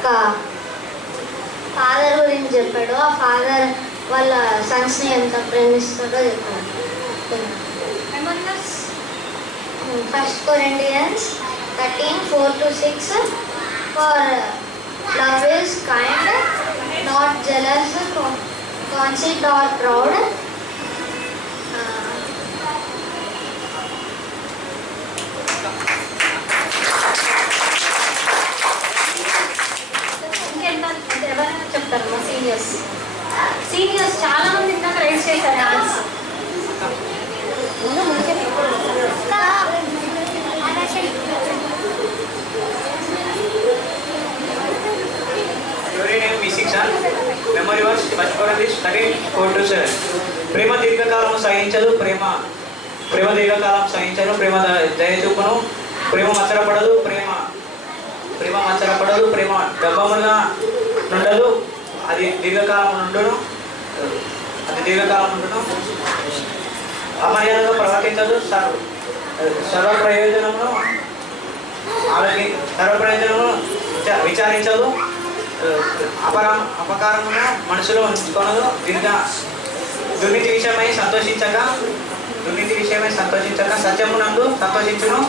ఒక ఫాదర్ గురించి చెప్పాడు. ఆ ఫాదర్ వాళ్ళ సన్స్ని ఎంత ప్రేమిస్తాడో చెప్పాడు. First Corinthians 13:4-6 for love is kind, not jealous, conceit or proud. ఎవరైనా చెప్తారు మా సీనియర్స్ చాలా మంది ఇందాక రైజ్ చేశారు హ్యాండ్స్. Memory verse 1 Corinthians 13:4-7. ప్రేమ దీర్ఘకాలం సహించదు, ప్రేమ దీర్ఘకాలం సహించదు, ప్రేమ దయ చూపును, ప్రేమ మచ్చరపడదు, ప్రేమ మచ్చరపడదు, ప్రేమ డబ్బముగా నుండదు, అది దీర్ఘకాలం నుండును, అమర్యాదగా ప్రవర్తించదు, సర్వ ప్రయోజనమును విచారించదు, అపకారమును మనసులో ఉంచుకొనదు, దుర్నీతి విషయమై సంతోషించక సత్యమునందు సంతోషించును,